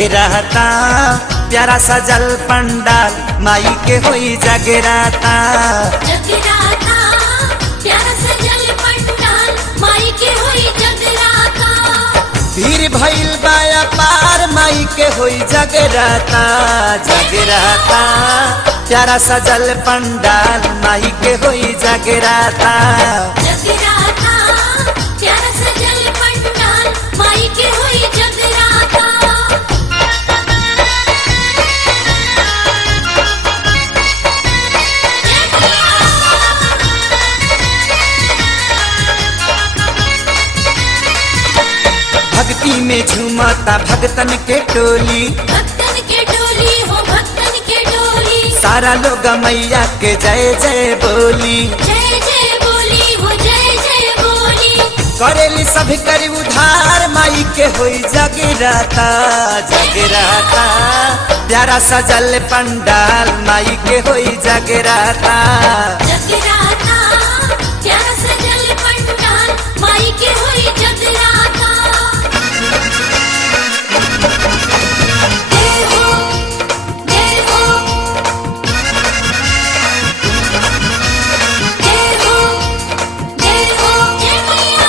जगराता प्यारा सजल पंडाल माई के होई जगराता। जगराता प्यारा सजल पंडाल माई के होई जगराता। भीड़ भइल बाया पार माई के होई जगराता। जगराता प्यारा सजल पंडाल माई के होई जगराता। जगराता प्यारा सजल पंडाल माई के होई जगराता। भक्ति में झूमता भक्तन के टोली, भक्तन के टोली हो भक्तन के टोली। सारा लोग मैया के जय जय बोली। जय जय बोली हो जय जय बोली। करेली सभी करी उधार माई के होई जगराता। जगराता प्यारा सजल पंडाल माई के होई जगराता। जगराता प्यारा सजल पंडाल माई के होई जगराता। जय हो जय हो जय हो जय हो जय मैया।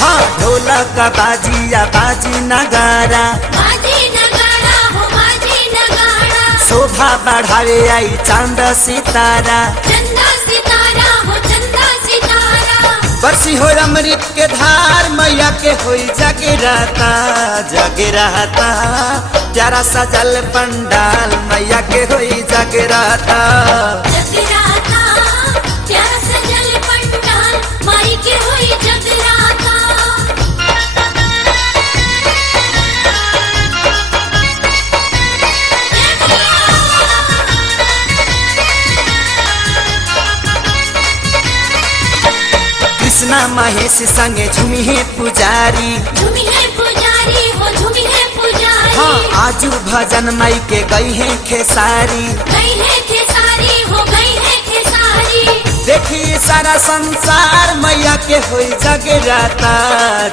हाँ ढोलक बाजिया बाजी नगारा, बाजी नगाड़ा हो बाजी नगाड़ा। शोभा बढ़ावे आई चांद सितारा। चंदा सितारा हो चंदा सितारा। बरसी हो अमृत के धार मैया के होई जगराता। जगराता प्यारा सजल पंडाल मैया के होई जगराता। जगराता प्यारा सजल पंडाल माई के होई जगराता। कृष्णा महेश संगे झूमी है पुजारी। झूमी है पुजारी हो झूमी है पुजारी। हाँ आजू भजन माई के गई है खेसारी। गई है खेसारी हो गई है खेसारी। देखी सारा संसार मैया के होई जगराता।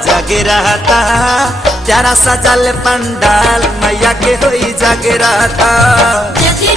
जगराता प्यारा सजल पंडाल मैया के होई जगराता। जगराता